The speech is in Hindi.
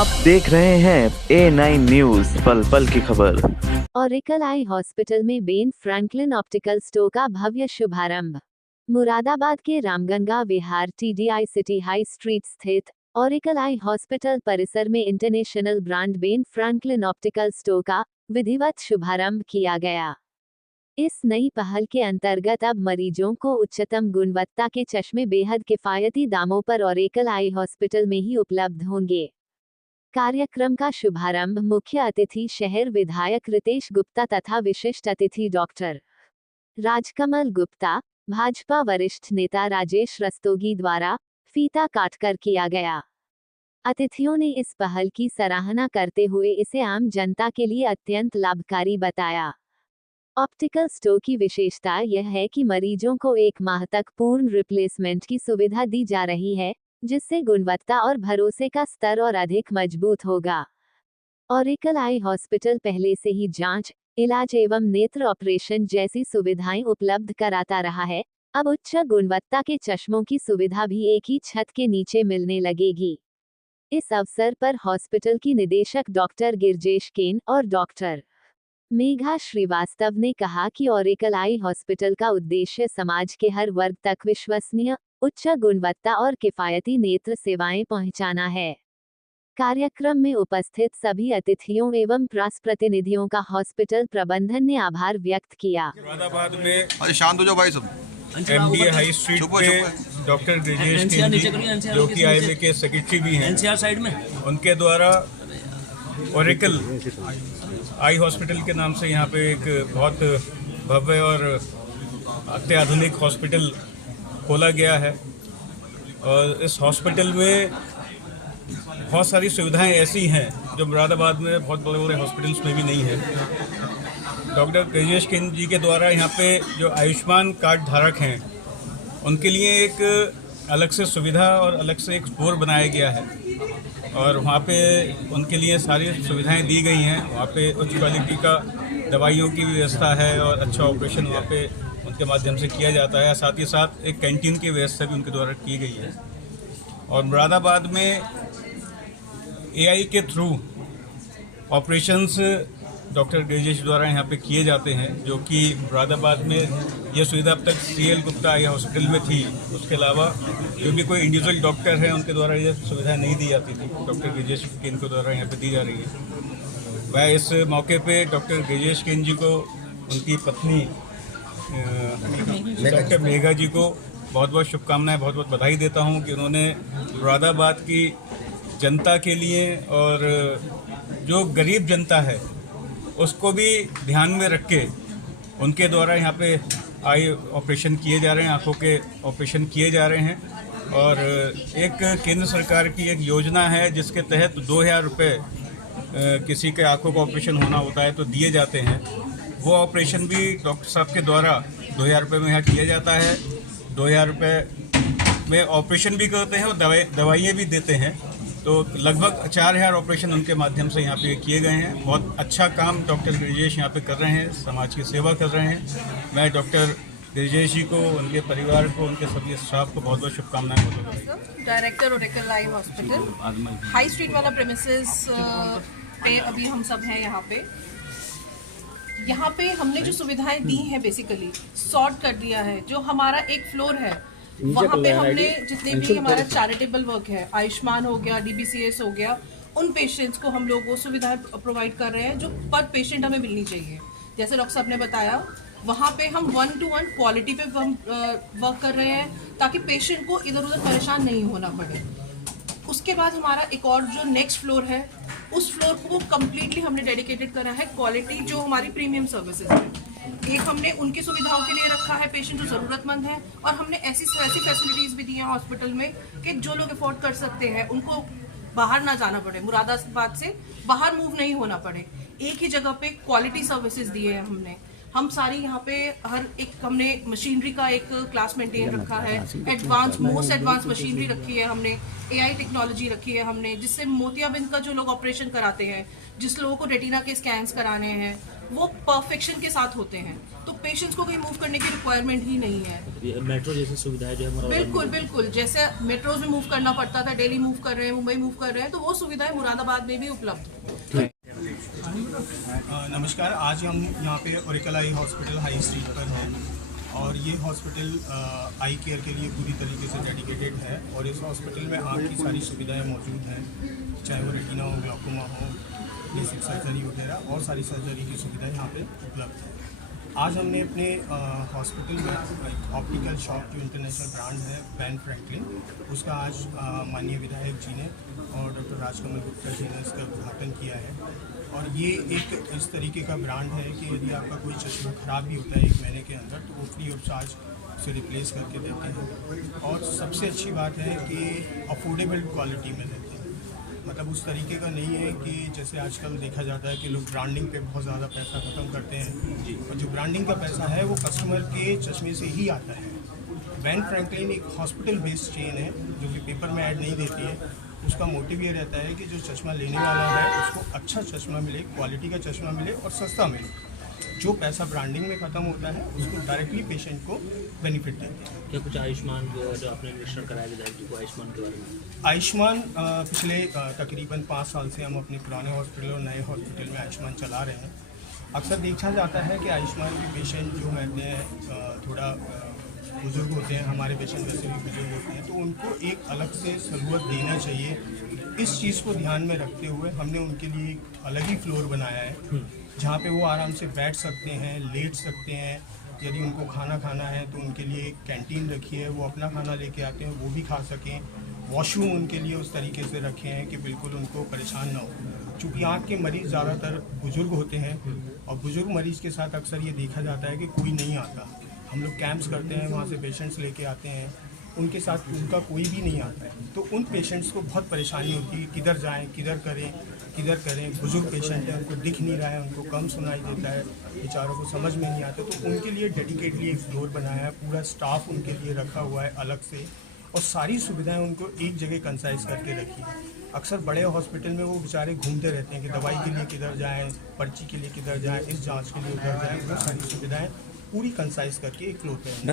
आप देख रहे हैं A9 न्यूज, पल पल की खबर। ऑरिकल आई हॉस्पिटल में बेन फ्रैंकलिन ऑप्टिकल स्टोर का भव्य शुभारंभ। मुरादाबाद के रामगंगा विहार TDI सिटी हाई स्ट्रीट स्थित ऑरिकल आई हॉस्पिटल परिसर में international brand Ben Franklin optical store का विधिवत शुभारंभ किया गया। इस नई पहल के अंतर्गत अब मरीजों को उच्चतम गुणवत्ता के चश्मे बेहद किफायती दामों पर ऑरिकल आई हॉस्पिटल में ही उपलब्ध होंगे। कार्यक्रम का शुभारंभ मुख्य अतिथि शहर विधायक रितेश गुप्ता तथा विशिष्ट अतिथि डॉक्टर राजकमल गुप्ता, भाजपा वरिष्ठ नेता राजेश रस्तोगी द्वारा फीता काटकर किया गया। अतिथियों ने इस पहल की सराहना करते हुए इसे आम जनता के लिए अत्यंत लाभकारी बताया। ऑप्टिकल स्टोर की विशेषता यह है कि मरीजों को 1 माह तक पूर्ण रिप्लेसमेंट की सुविधा दी जा रही है, जिससे गुणवत्ता और भरोसे का स्तर और अधिक मजबूत होगा। ऑरिकल आई हॉस्पिटल पहले से ही जांच, इलाज एवं नेत्र ऑपरेशन जैसी सुविधाएं उपलब्ध कराता रहा है। अब उच्च गुणवत्ता के चश्मों की सुविधा भी एक ही छत के नीचे मिलने लगेगी। इस अवसर पर हॉस्पिटल की निदेशक डॉक्टर गिरजेश केन और डॉक्टर मेघा श्रीवास्तव ने कहा कि ऑरिकल आई हॉस्पिटल का उद्देश्य समाज के हर वर्ग तक विश्वसनीय, उच्च गुणवत्ता और किफायती नेत्र सेवाएं पहुंचाना है। कार्यक्रम में उपस्थित सभी अतिथियों एवं प्रेस प्रतिनिधियों का हॉस्पिटल प्रबंधन ने आभार व्यक्त किया। मुरादाबाद में शांत हो जाओ भाई सब। MDA हाई स्ट्रीट पे डॉक्टर गिरजेश केन जी, जो कि ILA के सेक्रेटरी भी हैं, साइड में उनके द्वारा ऑरिकल आई हॉस्पिटल के नाम से यहाँ पे एक बहुत भव्य और अत्याधुनिक हॉस्पिटल खोला गया है। और इस हॉस्पिटल में बहुत सारी सुविधाएं ऐसी हैं जो मुरादाबाद में बहुत बड़े बड़े हॉस्पिटल्स में भी नहीं है। डॉक्टर गिरजेश केन जी के द्वारा यहाँ पे जो आयुष्मान कार्ड धारक हैं उनके लिए एक अलग से सुविधा और अलग से एक स्टोर बनाया गया है और वहाँ पे उनके लिए सारी सुविधाएं दी गई हैं। वहाँ पे उच्च क्वालिटी का दवाइयों की व्यवस्था है और अच्छा ऑपरेशन वहाँ पे उनके माध्यम से किया जाता है। साथ ही साथ एक कैंटीन की व्यवस्था भी उनके द्वारा की गई है। और मुरादाबाद में AI के थ्रू ऑपरेशंस डॉक्टर गिरजेश द्वारा यहाँ पे किए जाते हैं, जो कि मुरादाबाद में यह सुविधा अब तक CL गुप्ता आई हॉस्पिटल में थी। उसके अलावा जो भी कोई इंडिविजुअल डॉक्टर है उनके द्वारा ये सुविधा नहीं दी जाती थी, डॉक्टर गिरजेश केन के द्वारा यहाँ पे दी जा रही है। मैं इस मौके पे डॉक्टर गिरजेश केन जी को, उनकी पत्नी डॉक्टर मेघा जी को बहुत बहुत शुभकामनाएं, बहुत बहुत बधाई देता हूँ कि उन्होंने मुरादाबाद की जनता के लिए और जो गरीब जनता है उसको भी ध्यान में रख के उनके द्वारा यहाँ पे आई ऑपरेशन किए जा रहे हैं, आँखों के ऑपरेशन किए जा रहे हैं। और एक केंद्र सरकार की एक योजना है जिसके तहत 2000 रुपये किसी के आँखों का ऑपरेशन होना होता है तो दिए जाते हैं। वो ऑपरेशन भी डॉक्टर साहब के द्वारा 2000 रुपये में यहाँ किया जाता है। 2000 रुपये में ऑपरेशन भी करते हैं और दवाइयाँ भी देते हैं। तो लगभग 4000 ऑपरेशन उनके माध्यम से यहाँ पे किए गए हैं। बहुत अच्छा काम डॉक्टर गिरजेश यहाँ पे कर रहे हैं, समाज की सेवा कर रहे हैं। मैं डॉक्टर गिरजेश जी को, उनके परिवार को, उनके सभी स्टाफ को बहुत बहुत शुभकामनाएं बोलता हूँ। Director Auricle eye hospital high street वाला प्रेमिसेस पे अभी हम सब हैं। यहाँ पे हमने जो सुविधाएं दी हैं बेसिकली सॉर्ट कर दिया है। जो हमारा एक फ्लोर है वहाँ पे हमने जितने भी हमारा चैरिटेबल वर्क है, आयुष्मान हो गया, DBCS हो गया, उन पेशेंट्स को हम लोग वो सुविधाएं प्रोवाइड कर रहे हैं जो पर पेशेंट हमें मिलनी चाहिए। जैसे डॉक्टर साहब ने बताया, वहाँ पे हम 1-to-1 क्वालिटी पे वर्क कर रहे हैं ताकि पेशेंट को इधर उधर परेशान नहीं होना पड़े। उसके बाद हमारा एक और जो नेक्स्ट फ्लोर है, उस फ्लोर को कम्प्लीटली हमने डेडिकेटेड करा है क्वालिटी जो हमारी प्रीमियम सर्विसेज है। एक हमने उनकी सुविधाओं के लिए रखा है पेशेंट जो ज़रूरतमंद है, और हमने ऐसी फैसिलिटीज़ भी दी हैं हॉस्पिटल में कि जो लोग अफोर्ड कर सकते हैं उनको बाहर ना जाना पड़े, मुरादाबाद से बाहर मूव नहीं होना पड़े। एक ही जगह पे क्वालिटी सर्विसेज दिए हैं हमने। हम सारी यहाँ पे हर एक हमने मशीनरी का एक क्लास मेंटेन रखा है। मोस्ट एडवांस मशीनरी रखी है हमने, AI टेक्नोलॉजी रखी है हमने, जिससे मोतियाबिंद का जो लोग ऑपरेशन कराते हैं, जिस लोगों को रेटिना के स्कैन्स कराने हैं, वो परफेक्शन के साथ होते हैं, तो पेशेंट्स को कहीं मूव करने की रिक्वायरमेंट ही नहीं है। मेट्रो जैसी सुविधाएं जो है मुरादाबाद में बिल्कुल बिल्कुल, जैसे मेट्रोज में मूव करना पड़ता था, दिल्ली मूव कर रहे हैं, मुंबई मूव कर रहे हैं, तो वो सुविधाएं मुरादाबाद में भी उपलब्ध है। नमस्कार, आज हम यहाँ पे ओरेकल आई हॉस्पिटल हाई स्ट्रीट पर हैं और ये हॉस्पिटल आई केयर के लिए पूरी तरीके से डेडिकेटेड है और इस हॉस्पिटल में आँख की सारी सुविधाएं मौजूद हैं, चाहे वो रेटिना हो, ग्लाकोमा हो, बेसिक सर्जरी वगैरह और सारी सर्जरी की सुविधाएं यहाँ पे उपलब्ध है। आज हमने अपने हॉस्पिटल में एक ऑप्टिकल शॉप जो इंटरनेशनल ब्रांड है बेन फ्रैंकलिन, उसका आज माननीय विधायक जी ने और डॉक्टर राजकमल गुप्ता जी ने इसका उद्घाटन किया है। और ये एक इस तरीके का ब्रांड है कि यदि आपका कोई चश्मा ख़राब भी होता है 1 महीने के अंदर तो वो फ्री ऑफ चार्ज उसे रिप्लेस करके देते हैं और सबसे अच्छी बात है कि अफोर्डेबल क्वालिटी में देते हैं। मतलब उस तरीके का नहीं है कि जैसे आजकल देखा जाता है कि लोग ब्रांडिंग पे बहुत ज़्यादा पैसा ख़त्म करते हैं और जो ब्रांडिंग का पैसा है वो कस्टमर के चश्मे से ही आता है। बेन फ्रैंकलिन एक हॉस्पिटल बेस्ड चेन है जो कि पेपर में ऐड नहीं देती है। उसका मोटिव ये रहता है कि जो चश्मा लेने वाला है उसको अच्छा चश्मा मिले, क्वालिटी का चश्मा मिले और सस्ता मिले। जो पैसा ब्रांडिंग में ख़त्म होता है उसको डायरेक्टली पेशेंट को बेनिफिट देते हैं। क्या कुछ आयुष्मान जो आपने निरीक्षण कराया विधायक जी को आयुष्मान के बारे में? आयुष्मान पिछले तकरीबन 5 साल से हम अपने पुराने हॉस्पिटल और नए हॉस्पिटल में आयुष्मान चला रहे हैं। अक्सर देखा जाता है कि आयुष्मान के पेशेंट जो रहते हैं थोड़ा बुज़ुर्ग होते हैं, हमारे पेशेंट वैसे भी बुज़ुर्ग होते हैं, तो उनको एक अलग से सहूलत देना चाहिए। इस चीज़ को ध्यान में रखते हुए हमने उनके लिए एक अलग ही फ्लोर बनाया है जहाँ पे वो आराम से बैठ सकते हैं, लेट सकते हैं। यदि उनको खाना खाना है तो उनके लिए एक कैंटीन रखी है, वो अपना खाना लेके आते हैं, वो भी खा सकें। वॉशरूम उनके लिए उस तरीके से रखे हैं कि बिल्कुल उनको परेशान ना हो। चूँकि आँख के मरीज़ ज़्यादातर बुज़ुर्ग होते हैं और बुज़ुर्ग मरीज़ के साथ अक्सर ये देखा जाता है कि कोई नहीं आता। हम लोग कैंप्स करते हैं, वहाँ से पेशेंट्स लेके आते हैं, उनके साथ उनका कोई भी नहीं आता है, तो उन पेशेंट्स को बहुत परेशानी होती है, किधर जाएं, किधर करें। बुजुर्ग पेशेंट है, उनको दिख नहीं रहा है, उनको कम सुनाई देता है, बेचारों को समझ में नहीं आता, तो उनके लिए डेडिकेटली एक फ्लोर बनाया है, पूरा स्टाफ उनके लिए रखा हुआ है अलग से और सारी सुविधाएं उनको एक जगह कंसाइज करके रखी है। अक्सर बड़े हॉस्पिटल में वो बेचारे घूमते रहते हैं कि दवाई के लिए किधर जाएँ, पर्ची के लिए किधर जाएँ, इस जाँच के लिए उधर जाएँ, वो सारी सुविधाएँ पूरी कंसाइज करके एक फ्लोर पे